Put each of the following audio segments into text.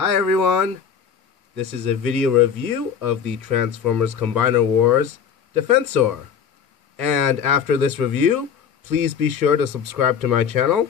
Hi everyone, this is a video review of the Transformers Combiner Wars Defensor. And after this review, please be sure to subscribe to my channel.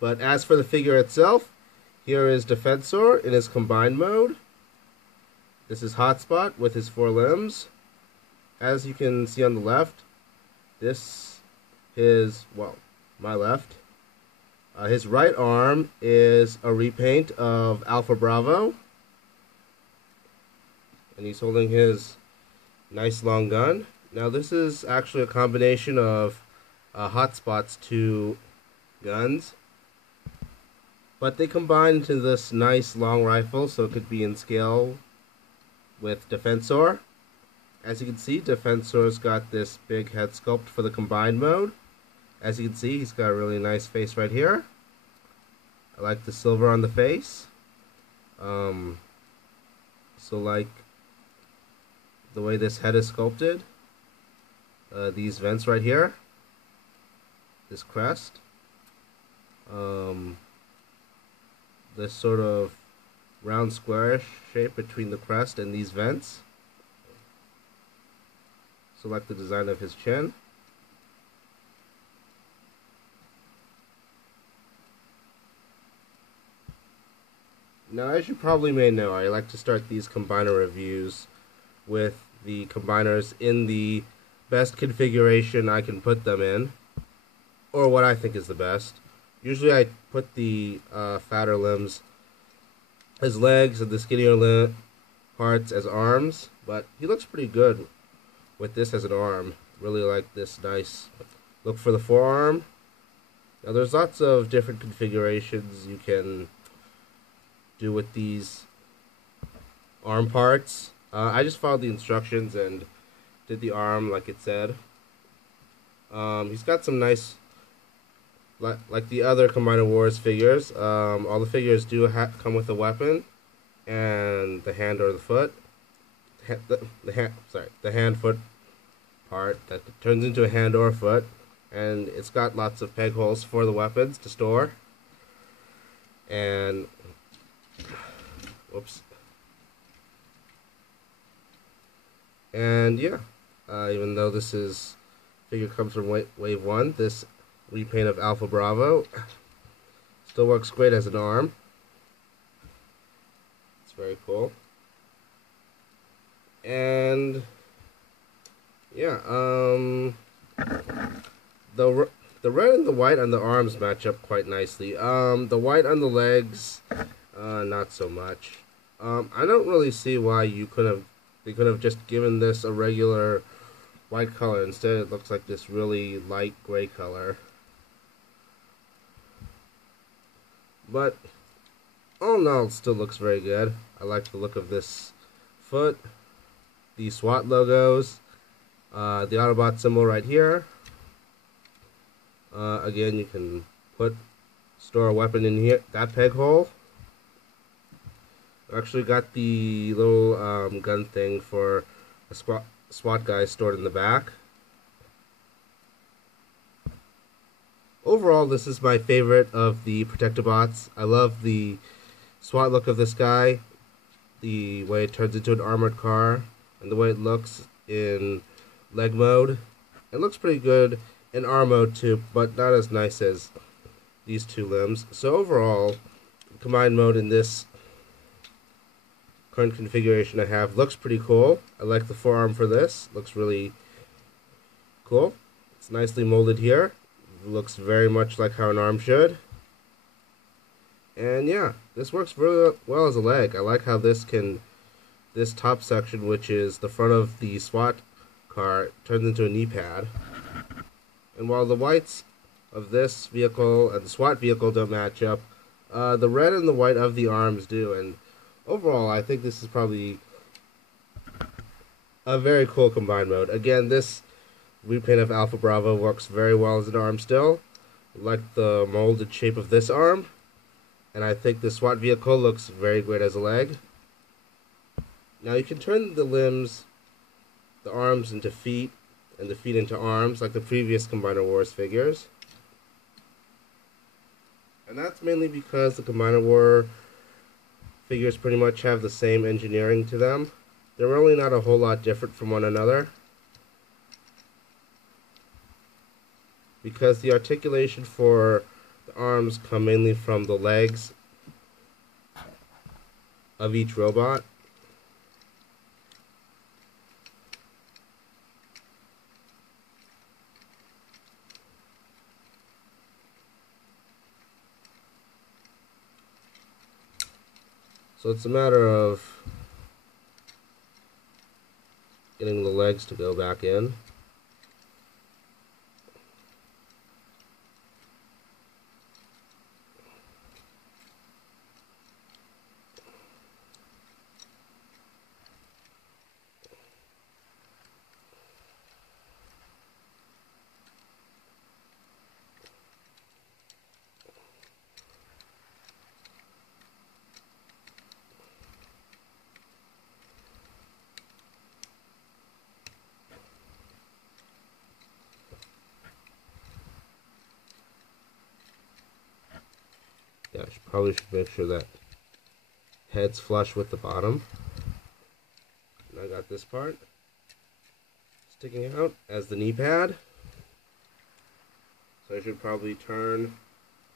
But as for the figure itself, here is Defensor in his combined mode. This is Hotspot with his 4 limbs. As you can see on the left, this is, well, my left. His right arm is a repaint of Alpha Bravo. And he's holding his nice long gun. Now this is actually a combination of Hotspot's 2 guns. But they combine into this nice long rifle so it could be in scale with Defensor. As you can see, Defensor's got this big head sculpt for the combined mode. As you can see, he's got a really nice face right here. I like the silver on the face. So like the way this head is sculpted. These vents right here. This crest. This sort of round squarish shape between the crest and these vents. So like the design of his chin. Now, as you probably may know, I like to start these combiner reviews with the combiners in the best configuration I can put them in, or what I think is the best. Usually I put the fatter limbs as legs and the skinnier parts as arms, but he looks pretty good with this as an arm. Really like this nice look for the forearm. Now there's lots of different configurations you can do with these arm parts. I just followed the instructions and did the arm like it said. He's got some nice, like the other Combiner Wars figures, all the figures do come with a weapon and the hand or the foot. The hand foot part that turns into a hand or a foot, and it's got lots of peg holes for the weapons to store. And whoops. And yeah, even though this figure comes from wave 1, this repaint of Alpha Bravo still works great as an arm. It's very cool. And yeah, the red and the white on the arms match up quite nicely. The white on the legs, not so much. I don't really see why they could have just given this a regular white color. Instead, it looks like this really light gray color. But all in all, it still looks very good. I like the look of this foot, the SWAT logos, the Autobot symbol right here. Again, you can store a weapon in here, that peg hole. I actually got the little gun thing for a SWAT guy stored in the back. Overall, this is my favorite of the Protectobots. I love the SWAT look of this guy, the way it turns into an armored car, and the way it looks in leg mode. It looks pretty good in arm mode too, but not as nice as these 2 limbs. So overall, combined mode in this current configuration I have looks pretty cool. I like the forearm for this. Looks really cool. It's nicely molded here. It looks very much like how an arm should. And yeah, this works really well as a leg. I like how this top section, which is the front of the SWAT car, turns into a knee pad. And while the whites of this vehicle and the SWAT vehicle don't match up, the red and the white of the arms do. And overall, I think this is probably a very cool combined mode. Again, this repaint of Alpha Bravo works very well as an arm still. I like the molded shape of this arm. And I think the SWAT vehicle looks very great as a leg. Now you can turn the limbs, the arms into feet, and the feet into arms, like the previous Combiner Wars figures. And that's mainly because the Combiner War figures pretty much have the same engineering to them. They're really not a whole lot different from one another, because the articulation for the arms come mainly from the legs of each robot. So it's a matter of getting the legs to go back in. Yeah, I probably should make sure that head's flush with the bottom. And I got this part sticking out as the knee pad. So I should probably turn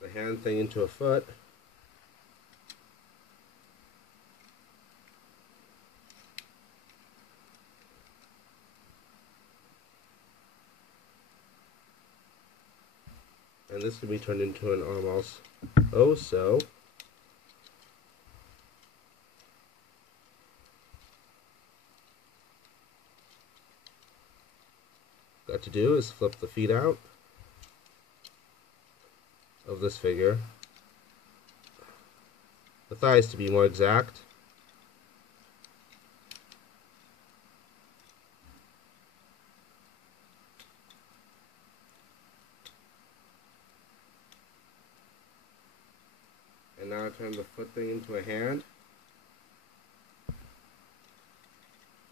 the hand thing into a foot. And this can be turned into an arm also. Got to do is flip the feet out of this figure, the thighs to be more exact. And now I turn the foot thing into a hand.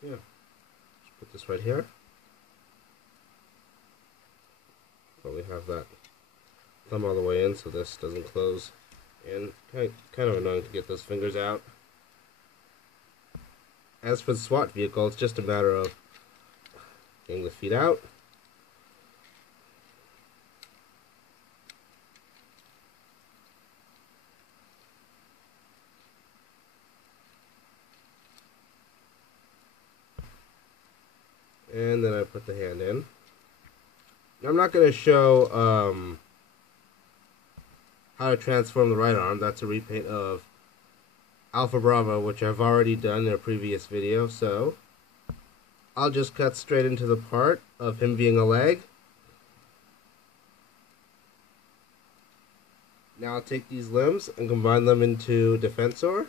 Yeah, just put this right here. Probably have that thumb all the way in so this doesn't close. And kind of annoying to get those fingers out. As for the SWAT vehicle, it's just a matter of getting the feet out. And then I put the hand in. I'm not going to show how to transform the right arm. That's a repaint of Alpha Bravo, which I've already done in a previous video. So I'll just cut straight into the part of him being a leg. Now I'll take these limbs and combine them into Defensor.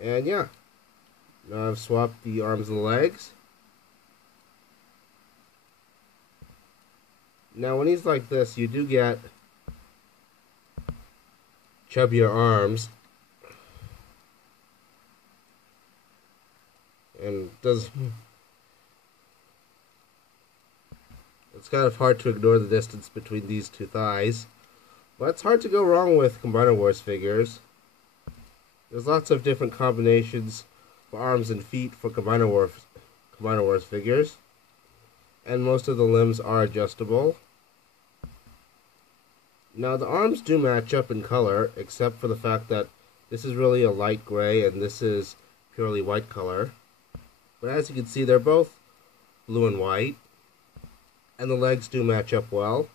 And yeah, now I've swapped the arms and the legs. Now when he's like this, you do get chubbier arms. And it's kind of hard to ignore the distance between these two thighs. But it's hard to go wrong with Combiner Wars figures. There's lots of different combinations for arms and feet for Combiner Wars figures. And most of the limbs are adjustable. Now the arms do match up in color, except for the fact that this is really a light gray and this is purely white color. But as you can see, they're both blue and white. And the legs do match up well.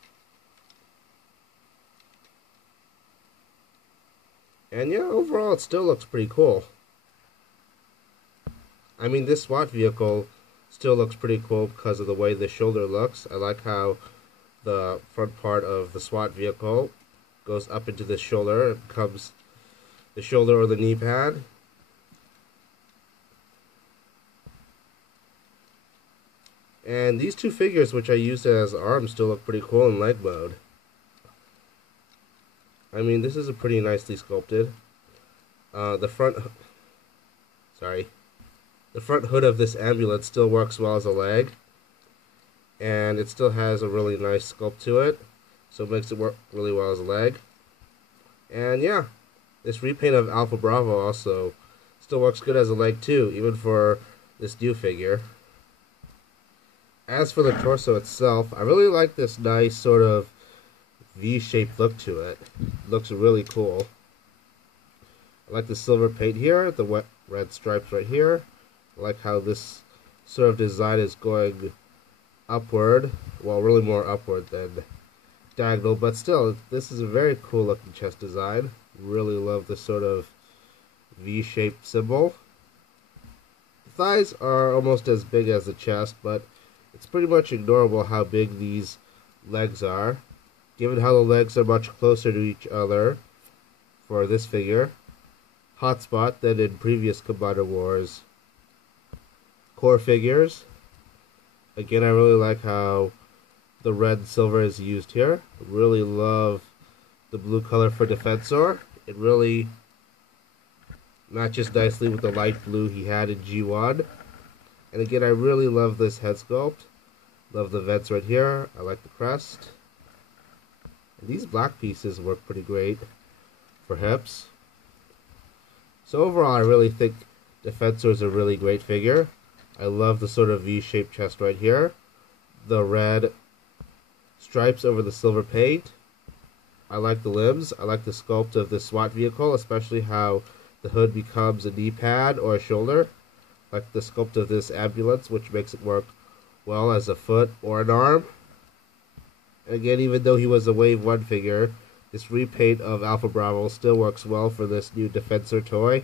And yeah, overall it still looks pretty cool. I mean, this SWAT vehicle still looks pretty cool because of the way the shoulder looks. I like how the front part of the SWAT vehicle goes up into the shoulder. It becomes the shoulder or the knee pad. And these two figures, which I used as arms, still look pretty cool in leg mode. I mean, this is a pretty nicely sculpted. The front hood of this ambulance still works well as a leg, and it still has a really nice sculpt to it, so it makes it work really well as a leg. And yeah, this repaint of Alpha Bravo also still works good as a leg too, even for this new figure. As for the torso itself, I really like this nice sort of V-shaped look to it. It looks really cool. I like the silver paint here, the wet red stripes right here. I like how this sort of design is going upward, well, really more upward than diagonal, but still, this is a very cool looking chest design. Really love this sort of V-shaped symbol. The thighs are almost as big as the chest, but it's pretty much ignorable how big these legs are, given how the legs are much closer to each other for this figure. Hotspot than in previous Combiner Wars core figures. Again, I really like how the red and silver is used here. I really love the blue color for Defensor. It really matches nicely with the light blue he had in G1. And again, I really love this head sculpt. Love the vents right here. I like the crest. And these black pieces work pretty great for hips. So overall, I really think Defensor is a really great figure. I love the sort of V-shaped chest right here. The red stripes over the silver paint. I like the limbs. I like the sculpt of the SWAT vehicle, especially how the hood becomes a knee pad or a shoulder. I like the sculpt of this ambulance, which makes it work well as a foot or an arm. And again, even though he was a Wave 1 figure, this repaint of Alpha Bravo still works well for this new Defensor toy.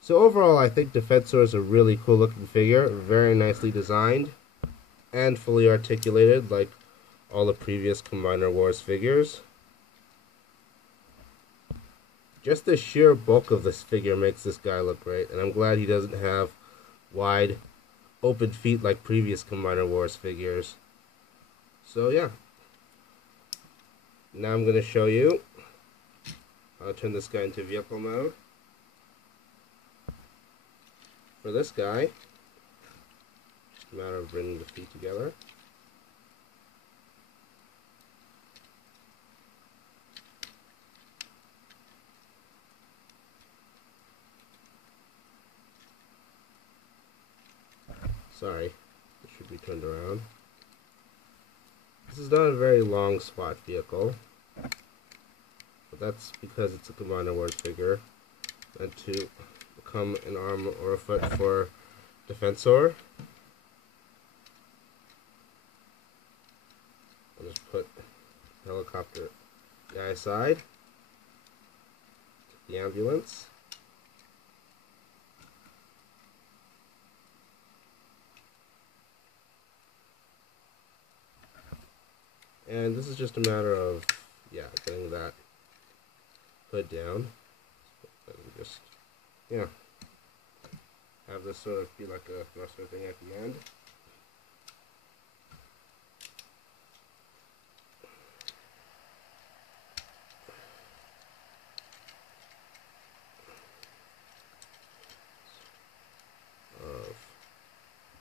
So overall, I think Defensor is a really cool looking figure, very nicely designed, and fully articulated like all the previous Combiner Wars figures. Just the sheer bulk of this figure makes this guy look great, and I'm glad he doesn't have wide, open feet like previous Combiner Wars figures. So yeah. Now I'm going to show you how to turn this guy into vehicle mode. For this guy, just a matter of bringing the feet together. Sorry, it should be turned around. This is not a very long SWAT vehicle, but that's because it's a Combiner Wars figure, meant to become an arm or a foot for Defensor. I'll just put the helicopter guy aside, the ambulance. And this is just a matter of, yeah, getting that hood down. And just, yeah, have this sort of be like a thruster thing at the end.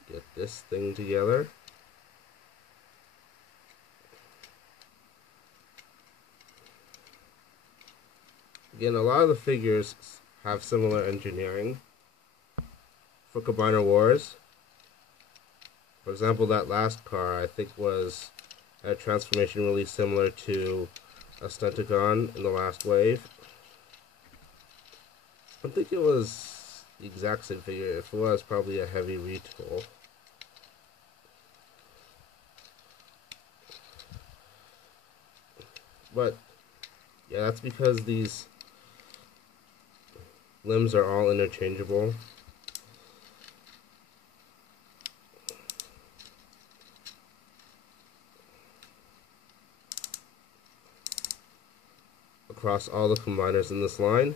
Get this thing together. Again, a lot of the figures have similar engineering for Combiner Wars. For example, that last car I think was a transformation really similar to a Stunticon in the last wave. I think it was the exact same figure. If it was, probably a heavy retool. But yeah, that's because these Limbs are all interchangeable. Across all the combiners in this line.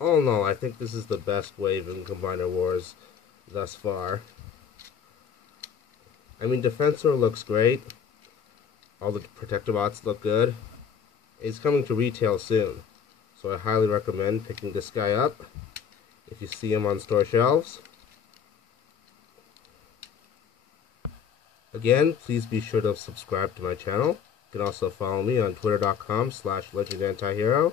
All in all, I think this is the best wave in Combiner Wars thus far. I mean, Defensor looks great. All the protector bots look good. It's coming to retail soon, so I highly recommend picking this guy up if you see him on store shelves. Again, please be sure to subscribe to my channel. You can also follow me on twitter.com/legendantihero.